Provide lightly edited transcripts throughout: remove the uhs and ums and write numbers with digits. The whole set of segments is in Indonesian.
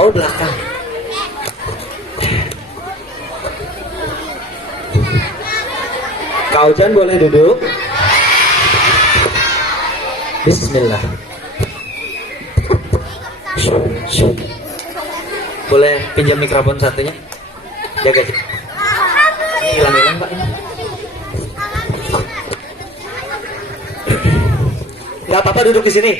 Oh, belakang. Kak Ujan boleh duduk. Bismillah. Boleh pinjam mikrofon satunya? Jaga. Ini hilang-hilang Pak ini. Gak apa-apa duduk di sini.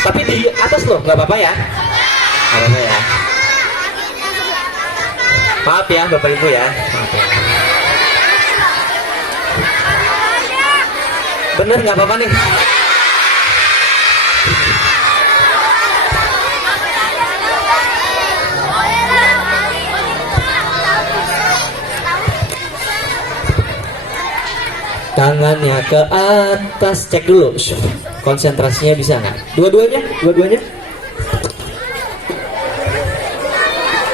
Tapi di atas loh, nggak apa-apa ya? Nggak apa-apa ya. Maaf ya Bapak Ibu ya. Maaf ya. Bener nggak apa-apa nih. Tangannya ke atas, cek dulu. Konsentrasinya bisa nggak? Dua-duanya, dua-duanya.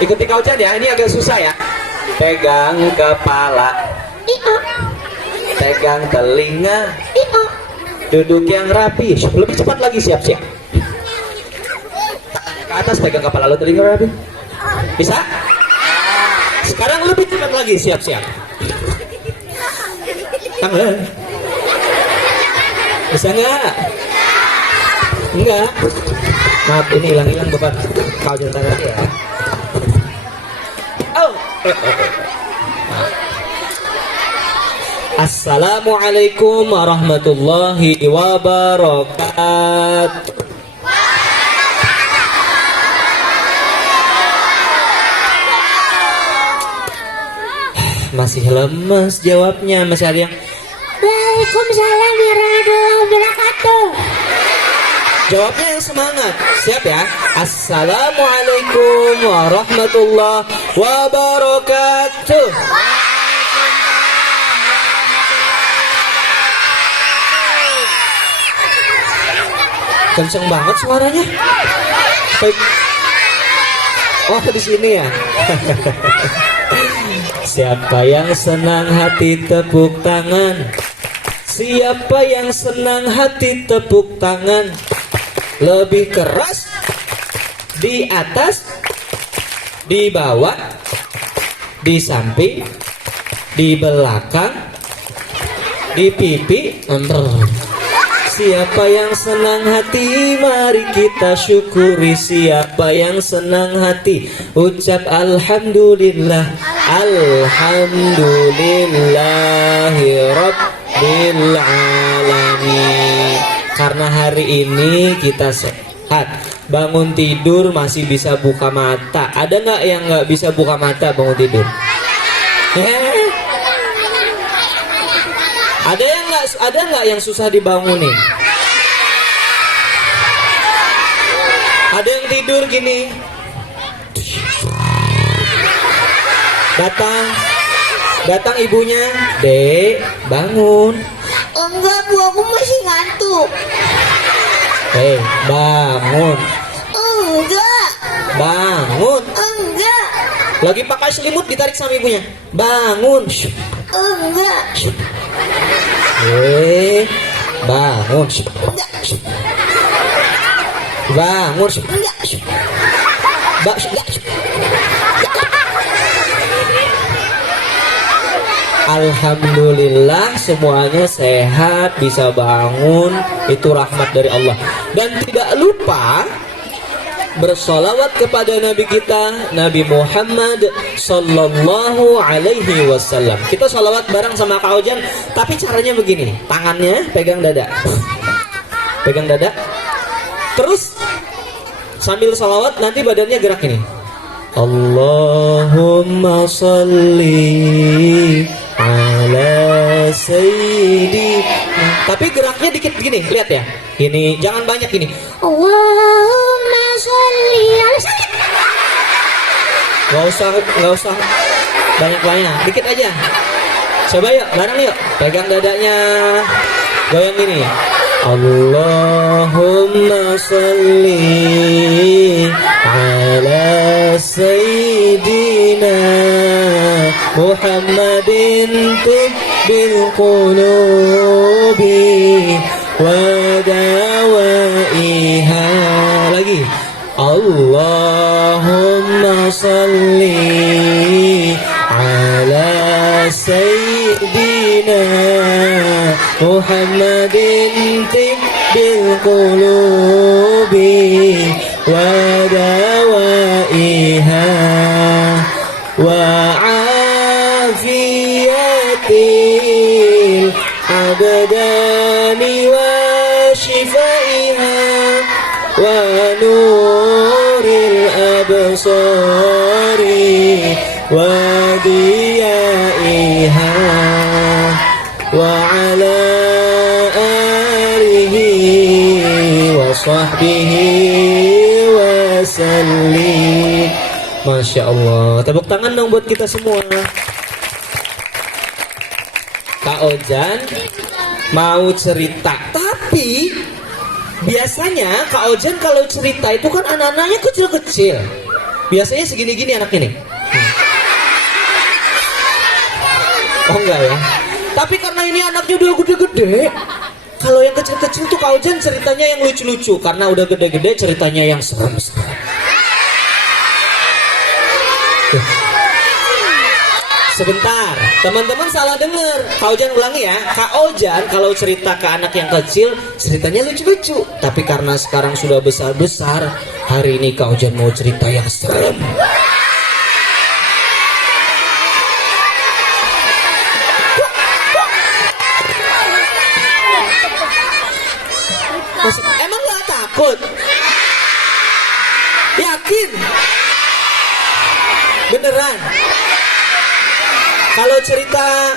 Ikuti Kak Ujan ya, ini agak susah ya. Pegang kepala, pegang telinga, duduk yang rapi. Lebih cepat lagi, siap-siap. Ke atas, pegang kepala lalu telinga rapi. Bisa? Sekarang lebih cepat lagi, siap-siap. Tangan. Bisa nggak? Enggak. Maaf, ini hilang-hilang Bapak. Kau jangan tangan ya. Oh. Assalamualaikum warahmatullahi wabarakatuh. Masih lemes jawabnya, masih ada yang Waalaikumsalam warahmatullahi wabarakatuh. Jawabnya yang semangat. Siap ya? Assalamualaikum warahmatullahi wabarakatuh. Kenceng banget suaranya. Oh, di sini ya. Siapa yang senang hati tepuk tangan. Siapa yang senang hati tepuk tangan. Lebih keras. Di atas. Di bawah. Di samping. Di belakang. Di pipi. Siapa yang senang hati, mari kita syukuri. Siapa yang senang hati, ucap alhamdulillah. Alhamdulillahi rabbil alamin. Karena hari ini kita sehat, bangun tidur masih bisa buka mata. Ada nggak yang nggak bisa buka mata bangun tidur? Ada nggak yang susah dibangunin? Ada yang tidur gini. Datang ibunya, Dek, bangun. Enggak Bu, aku masih ngantuk. Bangun. Enggak. Bangun. Enggak. Lagi pakai selimut ditarik sama ibunya. Bangun. Enggak. Bangun. Bangun. Alhamdulillah semuanya sehat, bisa bangun, itu rahmat dari Allah. Dan tidak lupa bersolawat kepada Nabi kita, Nabi Muhammad Sallallahu Alaihi Wasallam. Kita solawat bareng sama Kak Ojan, tapi caranya begini, tangannya pegang dada, pegang dada, terus sambil solawat nanti badannya gerak ini. Allahumma salli ala sayyidi. Tapi geraknya dikit gini, lihat ya. Ini jangan banyak ini. Allahumma sholli ala sayyidina. Gak usah banyak-banyak, dikit aja. Coba yuk, bareng yuk. Pegang dadanya. Goyang gini. Allahumma sholli ala sayyidina Muhammadin tibbil qulubi ودوائها lagi Allahumma salli ala sayyidina Muhammadin tibbil qulubi wa dawaiha wa afiyatil abdani wa shifaiha wa nuril absari wa diyaiha wa ala alihi wa sahbihi wa sallim. Masya Allah. Tepuk tangan dong buat kita semua. Kak Ojan mau cerita, tapi biasanya Kak Ojan kalau cerita itu kan anak-anaknya kecil-kecil. Biasanya segini-gini anaknya nih. Oh enggak ya. Tapi karena ini anaknya udah gede-gede, kalau yang kecil-kecil tuh Kak Ojan ceritanya yang lucu-lucu. Karena udah gede-gede ceritanya yang serem-serem. Sebentar, teman-teman salah dengar. Kak Ojan ulangi ya. Kak Ojan kalau cerita ke anak yang kecil ceritanya lucu-lucu. Tapi karena sekarang sudah besar-besar, hari ini Kak Ojan mau cerita yang serem. Emang gak takut? Yakin? Beneran? Kalau cerita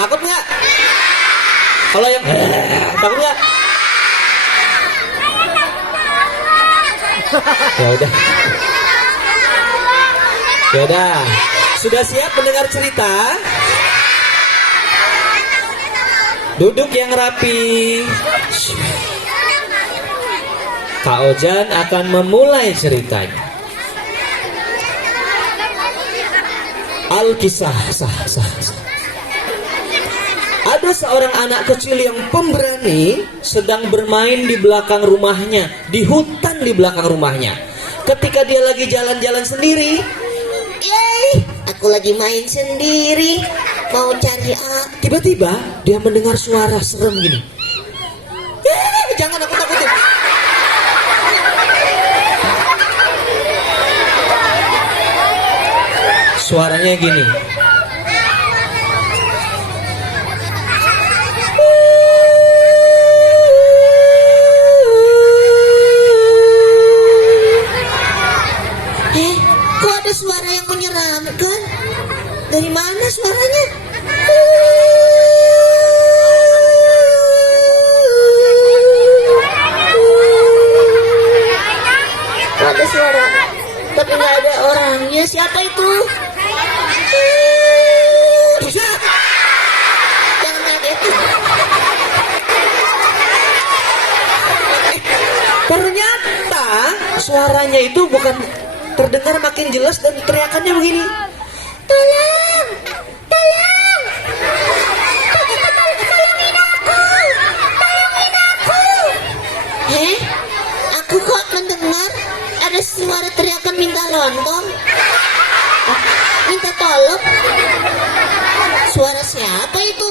takut nggak? Kalau yang takut nggak? Ya udah. Ya udah. Sudah siap mendengar cerita? Duduk yang rapi. Kak Ojan akan memulai ceritanya. Al-kisah sah. Ada seorang anak kecil yang pemberani sedang bermain di belakang rumahnya, di hutan di belakang rumahnya. Ketika dia lagi jalan-jalan sendiri, Yeay, aku lagi main sendiri. Mau cari tiba-tiba dia mendengar suara serem gini. Jangan aku takutin. Suaranya gini. Kok ada suara yang menyeramkan? Dari mana suaranya? Kok ada suara? Tapi nggak ada orangnya. Siapa itu? Jangan ngaget. Ternyata suaranya itu bukan terdengar makin jelas dan teriakannya begini. Tolong! Tolong! Tolongin aku! Tolongin aku! Aku kok mendengar ada suara teriakan minta lontong. Minta tolong. Suara siapa itu?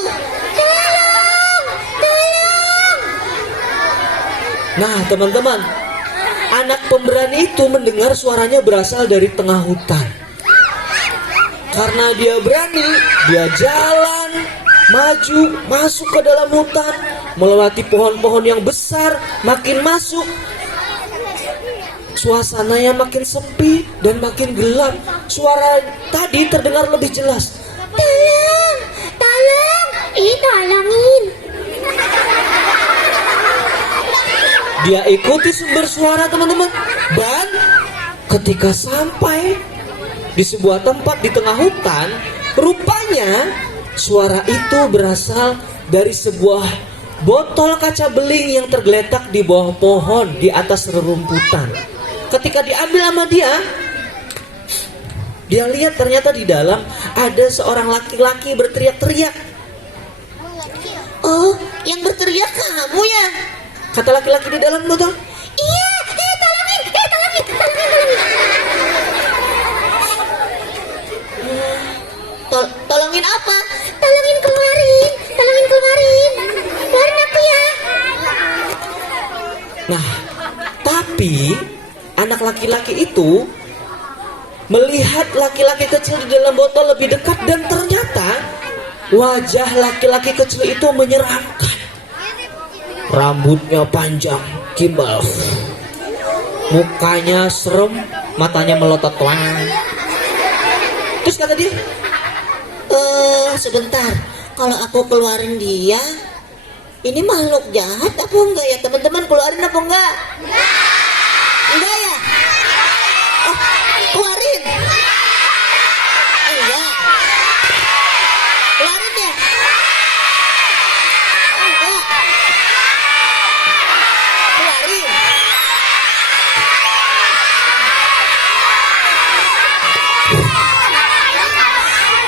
Tolong! Tolong! Nah teman-teman, anak pemberani itu mendengar suaranya berasal dari tengah hutan. Karena dia berani, dia jalan, maju, masuk ke dalam hutan, melewati pohon-pohon yang besar, makin masuk. Suasananya makin sepi dan makin gelap. Suara tadi terdengar lebih jelas. Tolong! Tolong! Tolongin! Dia ikuti sumber suara teman-teman. Dan ketika sampai di sebuah tempat di tengah hutan, rupanya suara itu berasal dari sebuah botol kaca beling yang tergeletak di bawah pohon di atas rerumputan. Ketika diambil sama dia lihat ternyata di dalam ada seorang laki-laki berteriak-teriak. Oh, yang berteriak kamu ya? Kata laki-laki di dalam botol. Iya, tolongin, tolongin. Tolongin apa? Tolongin keluarin. Keluarin aku ya. Nah, tapi anak laki-laki itu melihat laki-laki kecil di dalam botol lebih dekat dan ternyata wajah laki-laki kecil itu menyeramkan. Rambutnya panjang, gimbal. Mukanya serem, matanya melotot. Terus kata dia, Sebentar. Kalau aku keluarin dia, ini makhluk jahat apa enggak ya teman-teman? Keluarin apa enggak? Enggak ya? Oh, keluarin. Enggak. Keluarin ya? Enggak. Keluarin.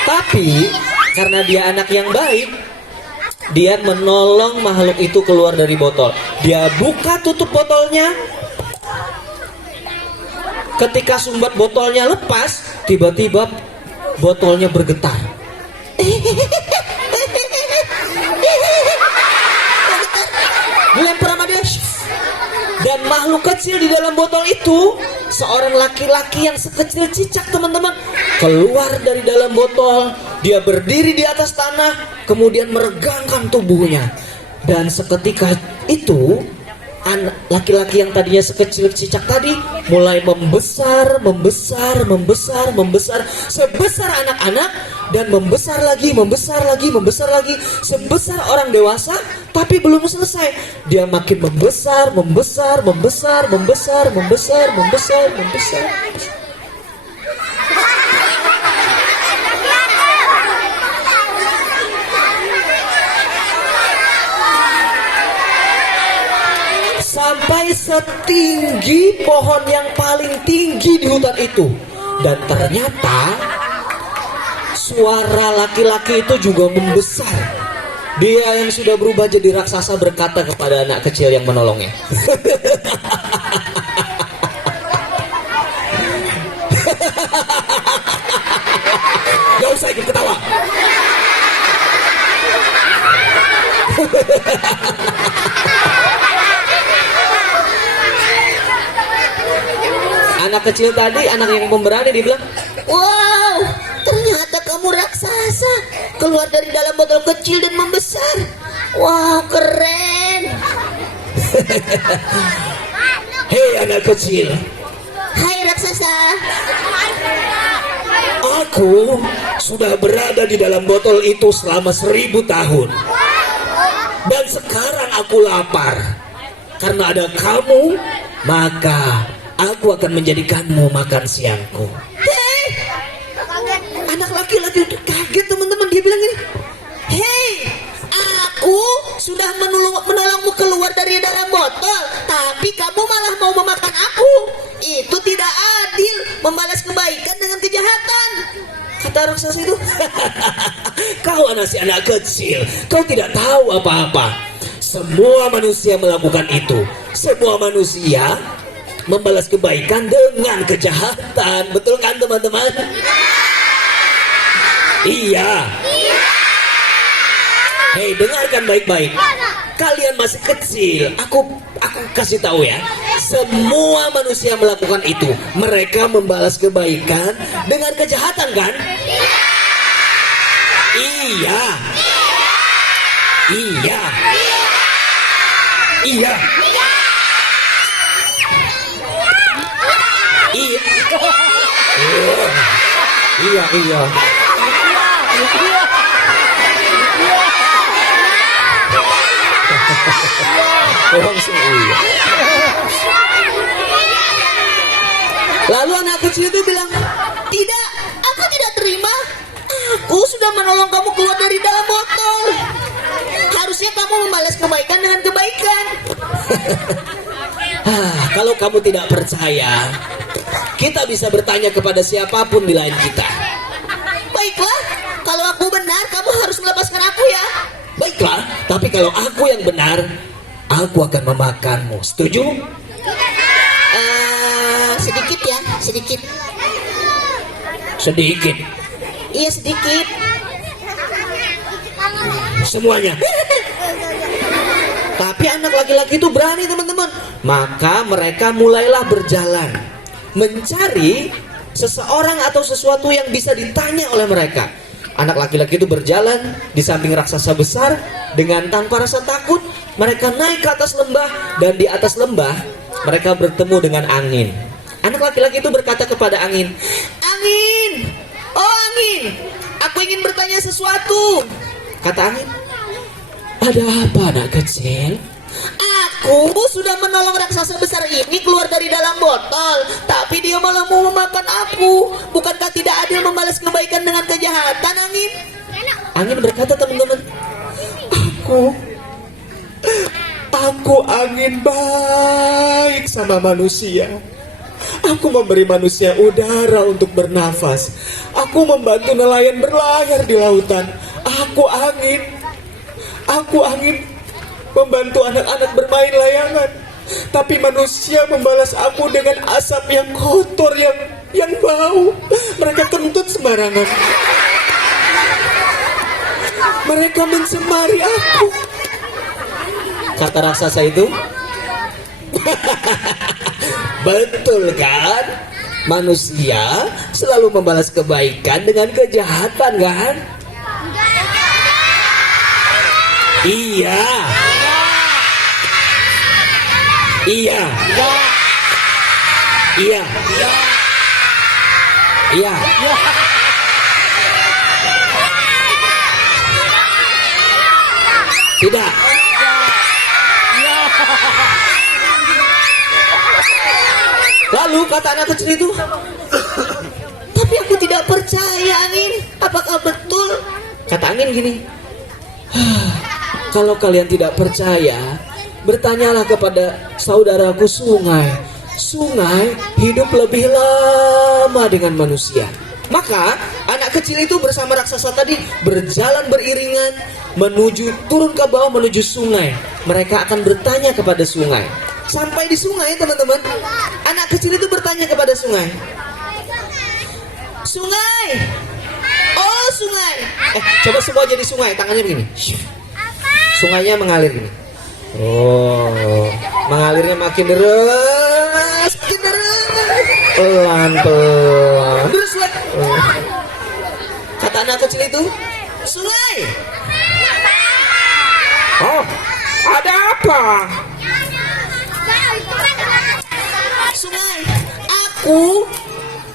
tapi karena dia anak yang baik, dia menolong makhluk itu keluar dari botol. Dia buka tutup botolnya. Ketika sumbat botolnya lepas, tiba-tiba botolnya bergetar. Dilempar sama dia. Dan makhluk kecil di dalam botol itu, seorang laki-laki yang sekecil cicak teman-teman, keluar dari dalam botol. Dia berdiri di atas tanah, kemudian meregangkan tubuhnya. Dan seketika itu laki-laki yang tadinya sekecil cicak tadi mulai membesar sebesar anak-anak, dan membesar lagi sebesar orang dewasa. Tapi belum selesai, dia makin membesar. Sampai setinggi pohon yang paling tinggi di hutan itu. Dan ternyata suara laki-laki itu juga membesar. Dia yang sudah berubah jadi raksasa berkata kepada anak kecil yang menolongnya. Gak usah ikut ketawa. Anak kecil tadi, anak yang pemberani, dia bilang, Wow, ternyata kamu raksasa. Keluar dari dalam botol kecil dan membesar. Wow, keren. hei anak kecil, Hai raksasa. aku sudah berada di dalam botol itu selama 1000 tahun. Dan sekarang aku lapar. Karena ada kamu, maka aku akan menjadikanmu makan siangku. Hei, anak laki-laki itu kaget teman-teman. Dia bilang gini, hei, aku sudah menolongmu keluar dari dalam botol, tapi kamu malah mau memakan aku. Itu tidak adil, membalas kebaikan dengan kejahatan. Kata raksasa itu, kau anak kecil, kau tidak tahu apa-apa. Semua manusia melakukan itu. Semua manusia membalas kebaikan dengan kejahatan. Betul kan teman-teman? Iya. Hei, dengarkan baik-baik. Kalian masih kecil. Aku kasih tahu ya. Semua manusia melakukan itu. Mereka membalas kebaikan dengan kejahatan kan? Iya. Iya. Iya. Iya. Iya, iya. Orang sih iya. Lalu anak kecil itu bilang, Tidak, aku tidak terima. Aku sudah menolong kamu keluar dari dalam botol. Harusnya kamu membalas kebaikan dengan kebaikan. Kalau kamu tidak percaya, kita bisa bertanya kepada siapapun di lain kita. Baiklah, kalau aku benar, kamu harus melepaskan aku ya. Baik, baiklah, tapi kalau aku yang benar, aku akan memakanmu. Setuju? Sedikit ya, sedikit. Sedikit. Iya sedikit. Semuanya. Tapi anak laki-laki itu berani teman-teman. Maka mereka mulailah berjalan mencari seseorang atau sesuatu yang bisa ditanya oleh mereka. Anak laki-laki itu berjalan di samping raksasa besar dengan tanpa rasa takut. Mereka naik ke atas lembah, dan di atas lembah mereka bertemu dengan angin. Anak laki-laki itu berkata kepada angin, "Angin, oh angin, aku ingin bertanya sesuatu." Kata angin, "Ada apa anak kecil?" Aku sudah menolong raksasa besar ini keluar dari dalam botol, tapi dia malah mau memakan aku. Bukankah tidak adil membalas kebaikan dengan kejahatan, Angin? Angin berkata teman-teman, Aku angin baik sama manusia. Aku memberi manusia udara untuk bernafas. Aku membantu nelayan berlayar di lautan. Aku angin membantu anak-anak bermain layangan. Tapi manusia membalas aku dengan asap yang kotor, yang bau. Mereka kentut sembarangan. Mereka mencemari aku. Kata raksasa itu, betul kan? Manusia selalu membalas kebaikan dengan kejahatan, kan? Iya. Iya. Iya. Iya. Tidak. Lalu kata anak kecil itu, tapi aku tidak percaya, Angin. Apakah betul? Kata angin gini, kalau kalian tidak percaya, bertanyalah kepada saudaraku sungai. Sungai hidup lebih lama dengan manusia. Maka anak kecil itu bersama raksasa tadi berjalan beriringan turun ke bawah menuju sungai. Mereka akan bertanya kepada sungai. Sampai di sungai teman-teman, anak kecil itu bertanya kepada sungai, "Sungai, oh sungai." Coba semua jadi sungai, tangannya begini. Sungainya mengalir gini. Oh, mengalirnya makin deras, pelan-pelan. Terus lagi. Kata anak kecil itu, "Sungai, oh ada apa?" Sungai, aku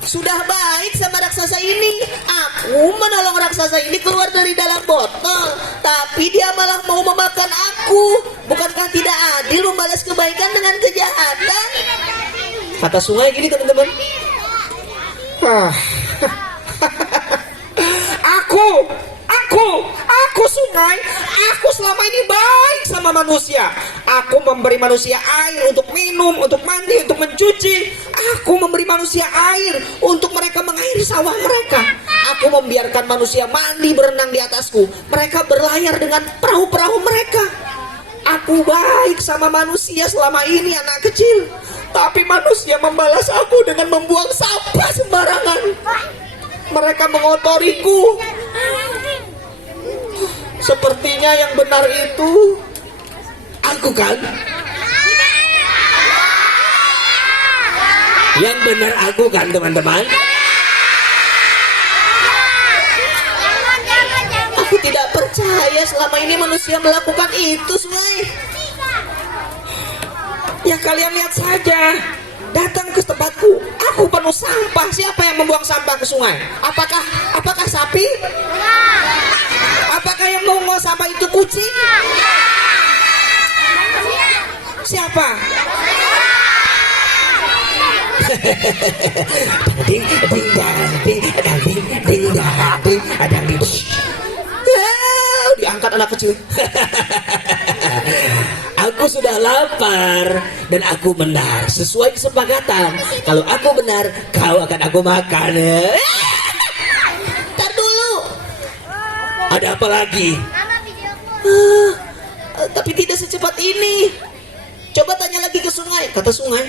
sudah baik sama raksasa ini. Aku menolong raksasa ini keluar dari dalam botol, tapi dia malah mau memakan aku. Bukankah tidak adil membalas kebaikan dengan kejahatan? Kata sungai gini teman-teman, Aku sungai, aku selama ini baik sama manusia. Aku memberi manusia air untuk minum, untuk mandi, untuk mencuci. Aku memberi manusia air untuk mereka mengairi sawah mereka. Aku membiarkan manusia mandi berenang di atasku. Mereka berlayar dengan perahu-perahu mereka. Aku baik sama manusia selama ini, anak kecil. Tapi manusia membalas aku dengan membuang sampah sembarangan. Mereka mengotoriku. Sepertinya yang benar itu aku, kan? Yang benar aku, kan, teman-teman? Aku tidak percaya selama ini manusia melakukan itu, Sungai. Ya kalian lihat saja. Datang ke tempatku, aku penuh sampah. Siapa yang membuang sampah ke sungai? Apakah sapi? Apakah yang membuang sampah itu kucing? Siapa? Diangkat anak kecil. Aku sudah lapar dan aku benar. Sesuai kesepakatan, kalau aku benar, kau akan aku makan. Ntar dulu. Ada apa lagi? Tapi tidak secepat ini. Coba tanya lagi ke sungai. Kata sungai,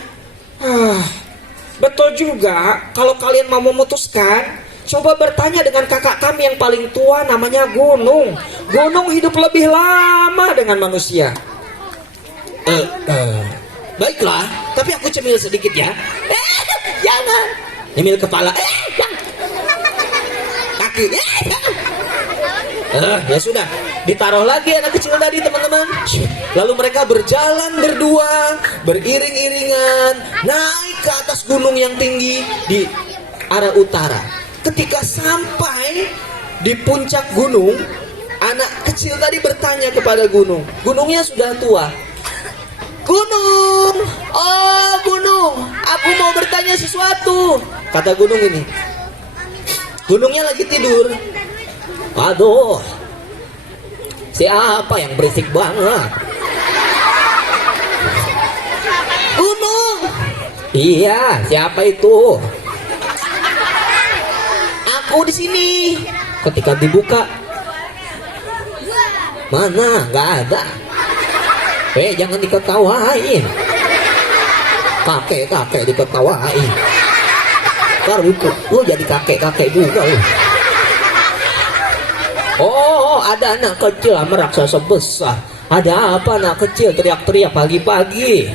Betul juga, kalau kalian mau memutuskan, coba bertanya dengan kakak kami yang paling tua, namanya Gunung. Gunung hidup lebih lama dengan manusia. Baiklah, tapi aku cemil sedikit ya. jangan. Nyemil kepala. Jangan. Kaki. Ya sudah, ditaruh lagi anak kecil tadi teman-teman. Lalu mereka berjalan berdua, beriring-iringan, naik ke atas gunung yang tinggi di arah utara. Ketika sampai di puncak gunung, anak kecil tadi bertanya kepada gunung. Gunungnya sudah tua. Gunung, oh gunung, aku mau bertanya sesuatu. Kata gunung ini. Gunungnya lagi tidur. Aduh, siapa yang berisik banget? Gunung, Iya, siapa itu? aku di sini. Ketika dibuka, mana? Nggak ada. Jangan diketawain. Kakek diketawain. Ntar lu jadi kakek juga lu. Oh, ada anak kecil sama raksasa besar. Ada apa anak kecil teriak-teriak pagi-pagi?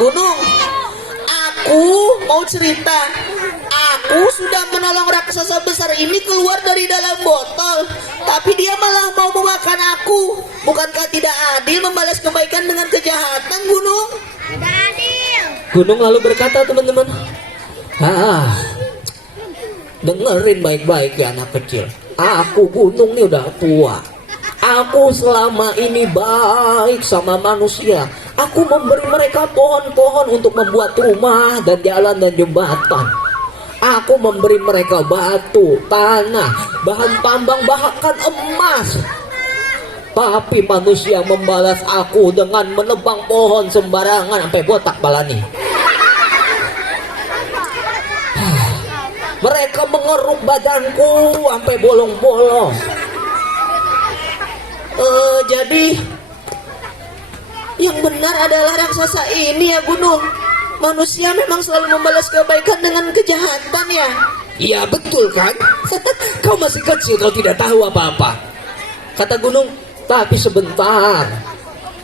Gunung, aku mau cerita. Aku sudah menolong raksasa besar ini keluar dari dalam botol, tapi dia malah mau memakan aku. Bukankah tidak adil membalas kebaikan dengan kejahatan, Gunung? Tidak adil. Gunung lalu berkata, teman-teman, dengerin baik-baik ya anak kecil. Aku Gunung ini udah tua. Aku selama ini baik sama manusia. Aku memberi mereka pohon-pohon untuk membuat rumah dan jalan dan jembatan. Aku memberi mereka batu, tanah, bahan tambang, bahkan emas. Tapi manusia membalas aku dengan menebang pohon sembarangan sampai botak balani. Mereka mengeruk badanku sampai bolong-bolong. Jadi yang benar adalah raksasa ini ya, Gunung. Manusia memang selalu membalas kebaikan dengan kejahatan ya. Iya betul kan? Kau masih kecil, kau tidak tahu apa-apa. Kata Gunung, tapi sebentar.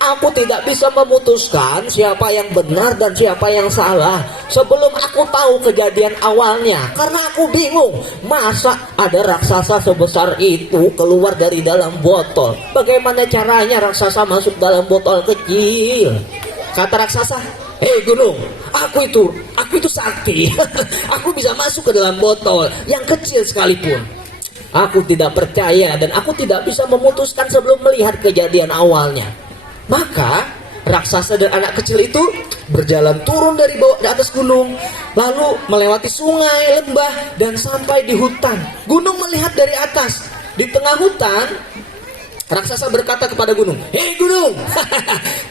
Aku tidak bisa memutuskan siapa yang benar dan siapa yang salah sebelum aku tahu kejadian awalnya. Karena aku bingung, masa ada raksasa sebesar itu keluar dari dalam botol? Bagaimana caranya raksasa masuk dalam botol kecil? Kata raksasa, hei Gunung, aku itu sakti. Aku bisa masuk ke dalam botol yang kecil sekalipun. Aku tidak percaya dan aku tidak bisa memutuskan sebelum melihat kejadian awalnya. Maka raksasa dan anak kecil itu berjalan turun dari bawah di atas gunung, lalu melewati sungai, lembah, dan sampai di hutan. Gunung melihat dari atas. Di tengah hutan, raksasa berkata kepada gunung, hei gunung,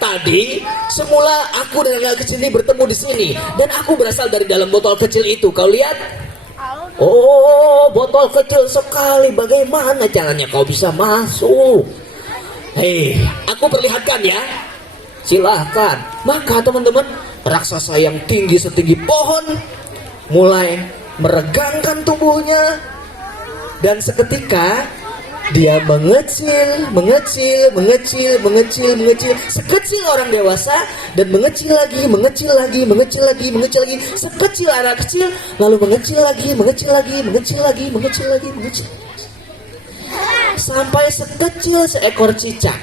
tadi semula aku dan anak kecil ini bertemu di sini, dan aku berasal dari dalam botol kecil itu. Kau lihat? Oh, botol kecil sekali. Bagaimana caranya kau bisa masuk? Hei, aku perlihatkan ya. Silahkan. Maka teman-teman, raksasa yang tinggi setinggi pohon mulai meregangkan tubuhnya, dan seketika dia mengecil, sekecil orang dewasa, dan mengecil lagi, sekecil anak kecil, lalu mengecil lagi, sampai sekecil seekor cicak.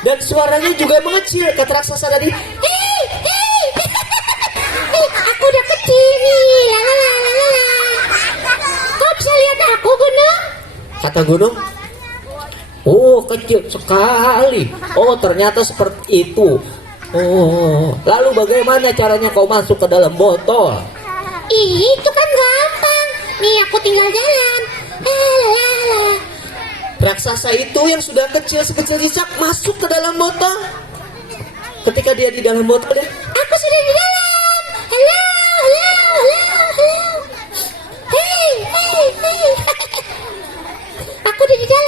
Dan suaranya juga mengecil. Kata raksasa tadi, Aku udah kecil nih. Kau bisa lihat aku, Gunung? kata gunung, oh kecil sekali. Oh ternyata seperti itu. Oh, lalu bagaimana caranya kau masuk ke dalam botol? Ih, itu kan gampang. Nih, aku tinggal jalan. Raksasa itu yang sudah kecil sekecil cicak masuk ke dalam botol. Ketika dia di dalam botol, dia, Aku sudah di dalam. Halo. Hey. Aku udah di dalam.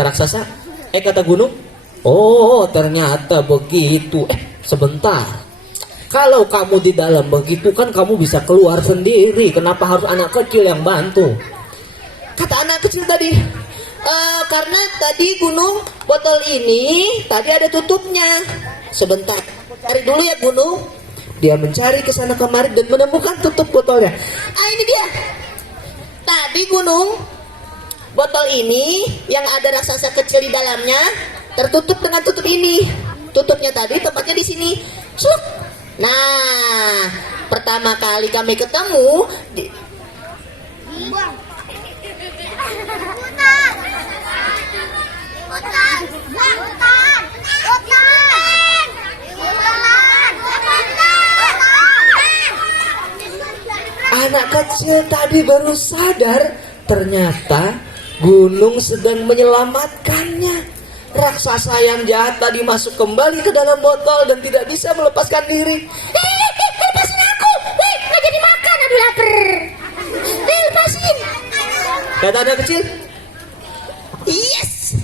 kata raksasa, kata gunung, oh ternyata begitu. Sebentar, kalau kamu di dalam begitu kan kamu bisa keluar sendiri, kenapa harus anak kecil yang bantu? Kata anak kecil tadi, karena tadi gunung botol ini tadi ada tutupnya. Sebentar, cari dulu ya gunung. Dia mencari ke sana kemari dan menemukan tutup botolnya. Ini dia. Tadi gunung, botol ini yang ada raksasa kecil di dalamnya tertutup dengan tutup ini. Tutupnya tadi tempatnya di sini. Cuk. Nah, pertama kali kami ketemu anak kecil tadi baru sadar ternyata gunung sedang menyelamatkannya. Raksasa yang jahat tadi masuk kembali ke dalam botol dan tidak bisa melepaskan diri. Lepasin aku. Nggak jadi makan. Aduh lapar. Lepasin. Kata anak kecil, Yes.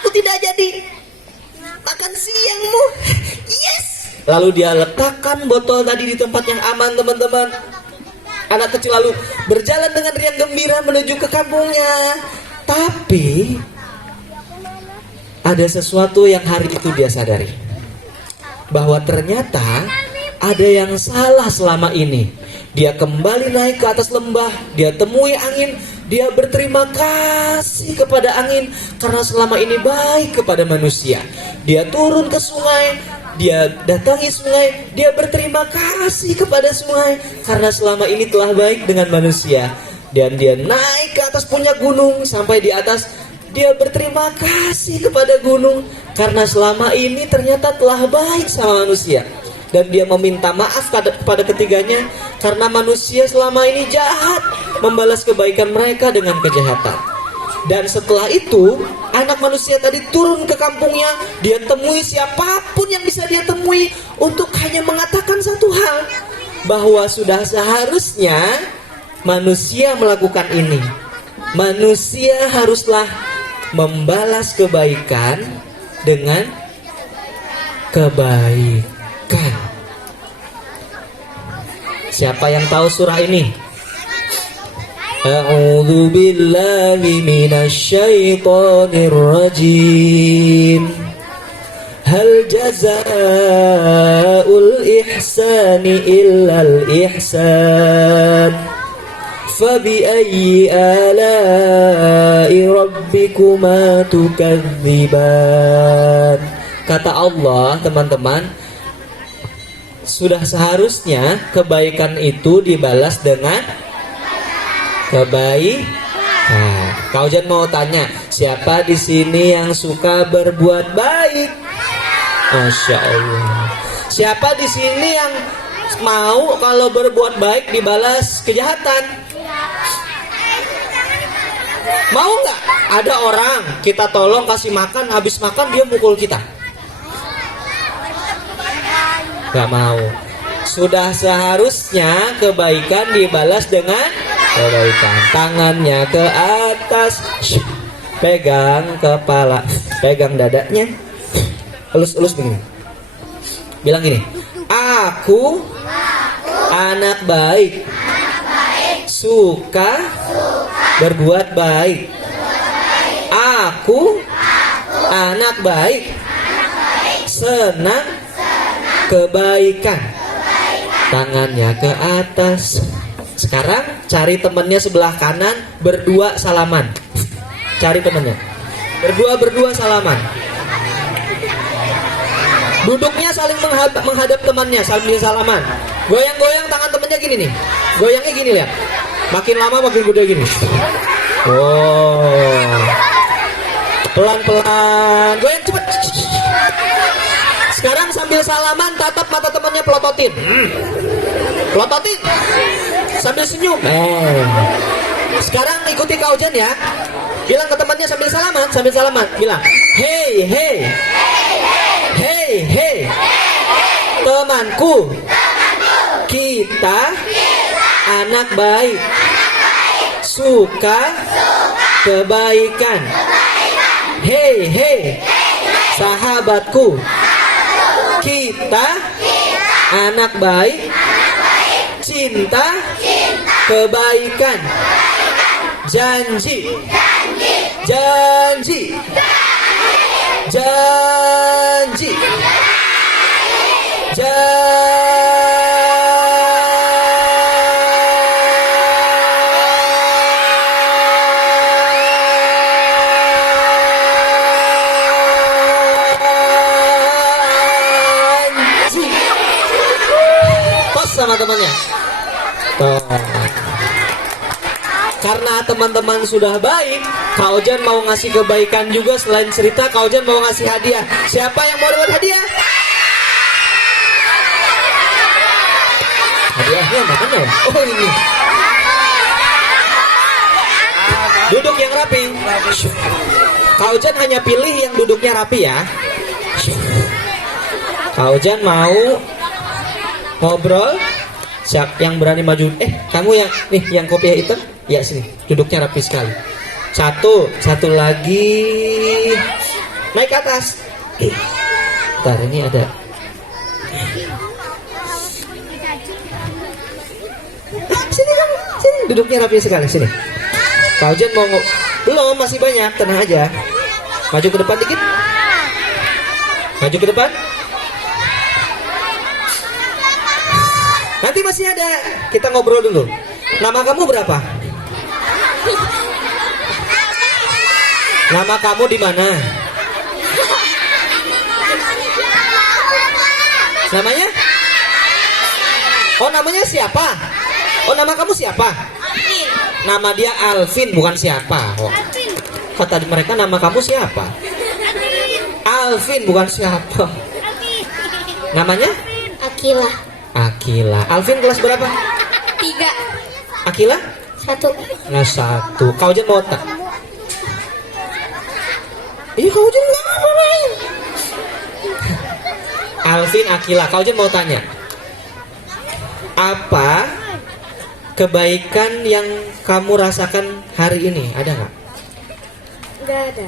Aku tidak jadi makan siangmu. Yes. lalu dia letakkan botol tadi di tempat yang aman, teman-teman. Anak kecil lalu berjalan dengan riang gembira menuju ke kampungnya. Tapi ada sesuatu yang hari itu dia sadari, bahwa ternyata ada yang salah selama ini. Dia kembali naik ke atas lembah, dia temui angin, dia berterima kasih kepada angin karena selama ini baik kepada manusia. Dia turun ke sungai, dia datangi sungai, dia berterima kasih kepada sungai karena selama ini telah baik dengan manusia. Dan dia naik ke atas puncak gunung, sampai di atas dia berterima kasih kepada gunung karena selama ini ternyata telah baik sama manusia. Dan dia meminta maaf kepada ketiganya karena manusia selama ini jahat, membalas kebaikan mereka dengan kejahatan. Dan setelah itu anak manusia tadi turun ke kampungnya. Dia temui siapapun yang bisa dia temui untuk hanya mengatakan satu hal, bahwa sudah seharusnya manusia melakukan ini. Manusia haruslah membalas kebaikan dengan kebaikan. Siapa yang tahu surah ini? A'udzu billahi minasyaitonir rajim. Hal jazaa'ul ihsani illal ihsan. Fabi'ayyi ala'i rabbikuma tukadziban. Kata Allah, teman-teman, sudah seharusnya kebaikan itu dibalas dengan kebaikan. Nah, Kak Ujan mau tanya, siapa di sini yang suka berbuat baik? Masya Allah. Siapa di sini yang mau kalau berbuat baik dibalas kejahatan? Mau nggak? Ada orang kita tolong kasih makan, habis makan dia mukul kita. Gak mau. Sudah seharusnya kebaikan dibalas dengan kebaikan. Tangannya ke atas, pegang kepala, pegang dadanya, elus-elus begini. Bilang gini, aku anak baik, suka berbuat baik. Aku anak baik, senang kebaikan. Tangannya ke atas. Sekarang cari temennya sebelah kanan, berdua salaman. Cari temennya, berdua salaman. Duduknya saling menghadap temannya, saling salaman. Goyang-goyang tangan temennya gini nih. Goyangnya gini, lihat. Makin lama makin gede gini. Oh. Pelan-pelan. Goyang cepet. Sekarang sambil salaman, tatap mata temannya, pelototin. Pelototin. Sambil senyum. Sekarang ikuti Kak Ujan ya. Bilang ke temannya sambil salaman. Bilang, hey, hey. Hey, hey. Temanku. Kita anak baik. Suka kebaikan. Hei, hei, sahabatku, kita anak baik, cinta, kebaikan, janji, janji, janji, janji. Tos sama temannya. Tuh. Karena teman-teman sudah baik, Kak Ojan mau ngasih kebaikan juga. Selain cerita, Kak Ojan mau ngasih hadiah. Siapa yang mau dapat hadiah? Hadiahnya mana ya? Oh ini. Duduk yang rapi. Kak Ojan hanya pilih yang duduknya rapi ya. Kak Ojan mau ngobrol. Siap yang berani maju. Kamu yang nih yang kopiah hitam. Ya sini, duduknya rapi sekali. Satu lagi. Naik ke atas. Bentar, ini ada. Sini kamu, sini duduknya rapi sekali sini. Kak Ojan mau belum, masih banyak, tenang aja. Maju ke depan dikit. Maju ke depan. Nanti masih ada. Kita ngobrol dulu. Nama kamu berapa? Nama kamu di mana? Namanya? Oh, namanya siapa? Oh, nama kamu siapa? Nama dia Alvin, bukan siapa. Oh. Kata mereka nama kamu siapa? Alvin, bukan siapa. Namanya? Akila. Akila. Alvin kelas berapa? 3. Akila? 1. Kelas 1. Kau aja mau tak? Iya, kau aja nggak apa-apa. Alvin, Akila, kau aja mau tanya. Apa kebaikan yang kamu rasakan hari ini? Ada nggak? Nggak ada.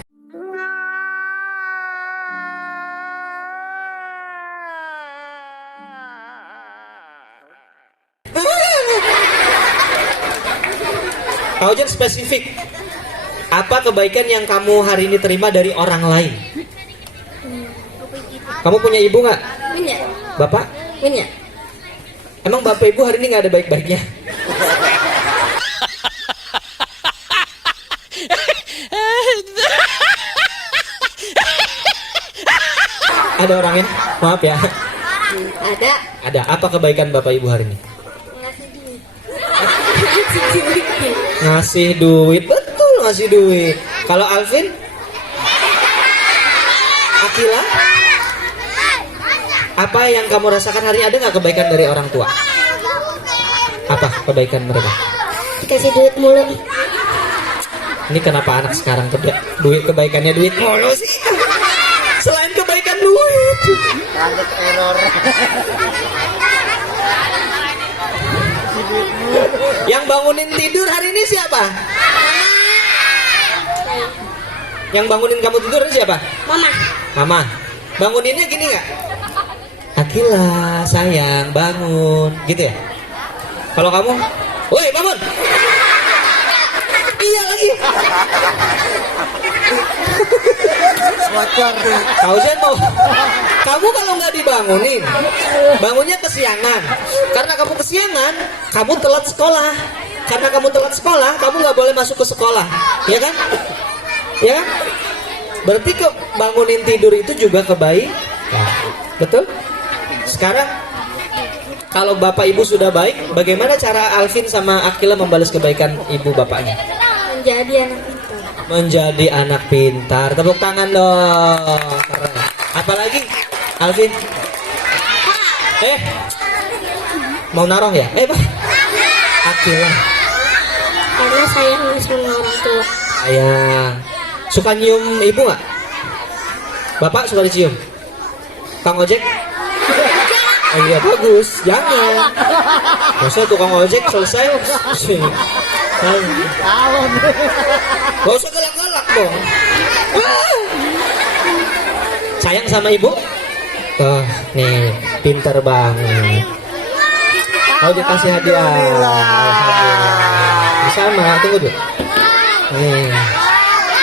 Kau aja spesifik. Apa kebaikan yang kamu hari ini terima dari orang lain? Kamu punya ibu nggak? Punya. Bapak? Punya. Emang bapak ibu hari ini nggak ada baik-baiknya? Ada orangnya? Maaf ya. Ada. Ada. Apa kebaikan bapak ibu hari ini? Ngasih duit. Ngasih duit. Ngasih duit. Betul, ngasih duit. Kalau Alvin? Akila? Apa yang kamu rasakan hari ini? Ada nggak kebaikan dari orang tua? Apa kebaikan mereka? Dikasih duit mulu. Ini kenapa anak sekarang duit kebaikannya duit mulu sih? Selain kebaikan duit. Yang bangunin tidur hari ini siapa? Yang bangunin kamu tidur siapa? Mama. Mama. Banguninnya gini nggak? Akila, sayang, bangun. Gitu ya? Kalau kamu, woi bangun. Iya lagi. Kau mau. Kamu kalau nggak dibangunin, bangunnya kesiangan. Karena kamu kesiangan, kamu telat sekolah. Karena kamu telat sekolah, kamu nggak boleh masuk ke sekolah, ya kan? Ya kan? Berarti bangunin tidur itu juga kebaikan, betul? Sekarang kalau bapak ibu sudah baik, bagaimana cara Alvin sama Akila membalas kebaikan ibu bapaknya? Menjadi anak pintar. Menjadi anak pintar. Tepuk tangan dong. Keren. Apalagi Alvin? Mau naruh ya? Pak. Akila. Karena sayang sama orang tua. Sayang. Suka nyium ibu nggak? Bapak suka dicium? Kang ojek? Oh iya bagus, jangan. Masa tukang ojek selesai Gak usah galak-galak dong. Sayang sama ibu? Oh, nih, pinter banget. Kau dia kasih hadiah. Alhamdulillah. Sama, tunggu dulu. Nih.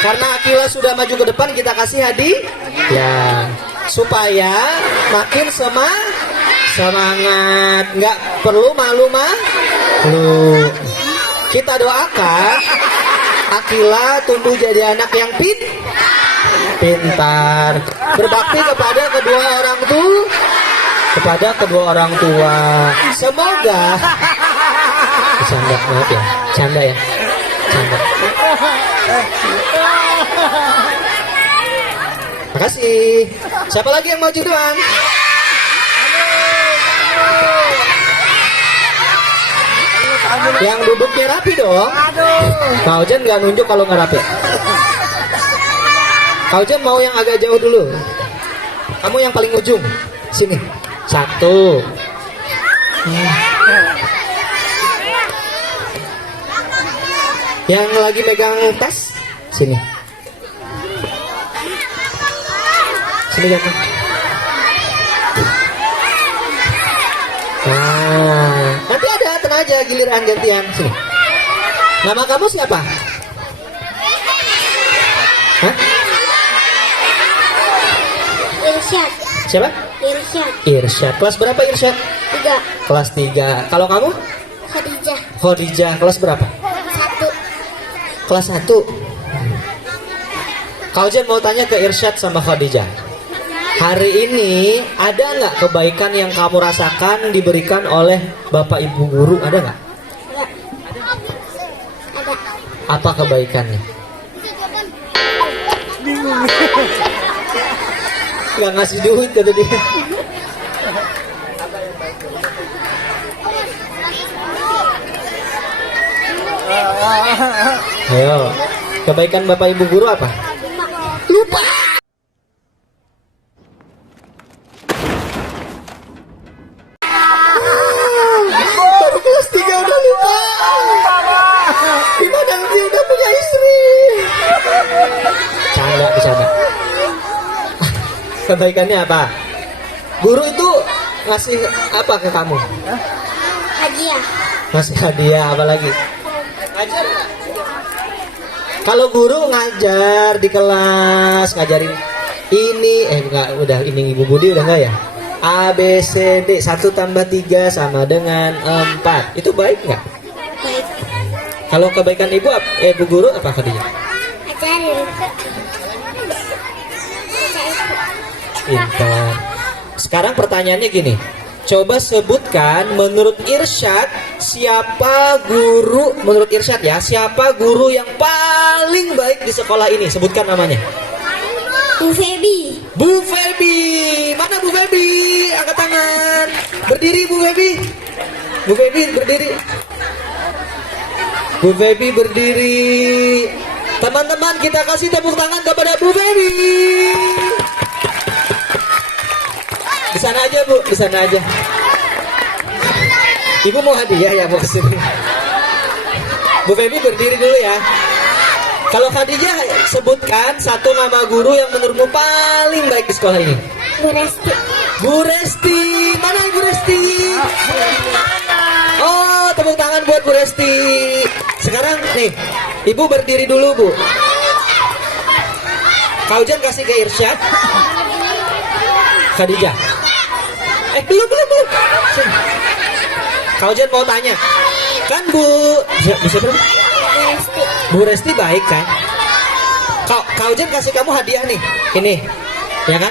Karena Akila sudah maju ke depan, kita kasih hadiah. Ya, supaya makin semangat. Nggak perlu malu. Kita doakan Akila tumbuh jadi anak yang pintar, berbakti kepada kedua orang tua. Semoga canda, maaf ya, canda. Makasih. Siapa lagi yang maju doang? Yang duduknya rapi dong. Kak Ojan nggak nunjuk kalau nggak rapi. Kak Ojan mau yang agak jauh dulu. Kamu yang paling ujung. Sini. 1. Yang lagi megang tas. Sini. Sini jangan. Nah, nanti ada, tenang aja, giliran gantian. Sini. Nama kamu siapa? Hah? Irsyad. Siapa? Irsyad. Kelas berapa Irsyad? 3. Kelas 3. Kalau kamu? Khadijah. Khadijah. Kelas berapa? 1. Kelas 1. Kau Jen mau tanya ke Irsyad sama Khadijah. Hari ini ada nggak kebaikan yang kamu rasakan diberikan oleh Bapak Ibu Guru? Ada nggak? Ada. Apa kebaikannya? Nggak ngasih duit kata dia. Ayo, kebaikan Bapak Ibu Guru apa? Lupa. Baru kelas 3 udah lupa. Gimana dia udah punya istri? Bercanda. Kebaikannya apa? Guru itu ngasih apa ke kamu? Hadiah. Ngasih hadiah apa lagi? Ngajar nggak? Kalau guru ngajar di kelas, ngajarin ini, enggak, udah ini Ibu Budi udah enggak ya? A, B, C, D, 1 tambah 3 sama dengan 4. Itu baik nggak? Baik. Kalau kebaikan Ibu Guru apa Khadijah? Ajarin. Pintar. Sekarang pertanyaannya gini. Coba sebutkan menurut Irsyad menurut Irsyad ya, siapa guru yang paling baik di sekolah ini? Sebutkan namanya. Bu Febi. Bu Febi. Mana Bu Febi? Angkat tangan. Berdiri Bu Febi. Bu Febi berdiri. Bu Febi berdiri. Teman-teman, kita kasih tepuk tangan kepada Bu Febi. Di sana aja Bu, di sana aja. Ibu mau hadiah ya, mau kesini. Bu Febi berdiri dulu ya. Kalau Khadijah, sebutkan 1 nama guru yang menurutmu paling baik di sekolah ini. Bu Resti. Bu Resti, mana Ibu Resti? Oh, tepuk tangan buat Bu Resti. Sekarang nih, Ibu berdiri dulu Bu. Kau jangan kasih ke Irsyad. Khadijah. Belum. Sini. Kau jangan mau tanya. Kan bisa berapa? Bu Resti baik kan? Kau jangan kasih kamu hadiah nih. Ini. Ya kan?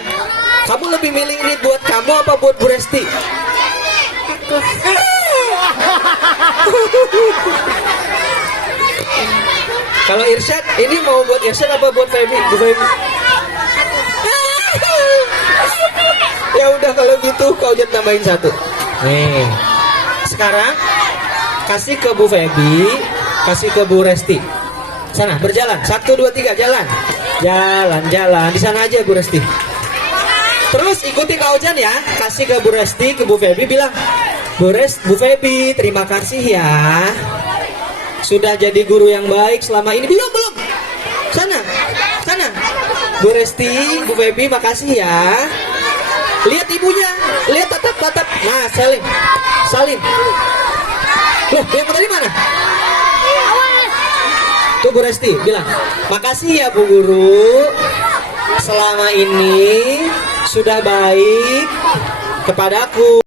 Kamu lebih milih ini buat kamu apa buat Bu Resti? Kalau Irsyad, ini mau buat Irsyad apa buat Febi? Bu Febi. Ya udah kalau gitu kau jangan tambahin 1. Nih. Sekarang kasih ke Bu Febi, kasih ke Bu Resti. Sana berjalan. 1, 2, 3 jalan. Jalan. Di sana aja Bu Resti. Terus ikuti Kak Ojan ya. Kasih ke Bu Resti, ke Bu Febi bilang, Bu Febi, terima kasih ya. sudah jadi guru yang baik selama ini. Belum, belum. Sana. Bu Resti, Bu Febi, makasih ya. Lihat ibunya, lihat tatap. Nah, Salim. Loh, yang tadi mana? Tuh Bu Resti bilang, makasih ya Bu Guru, selama ini sudah baik kepadaku.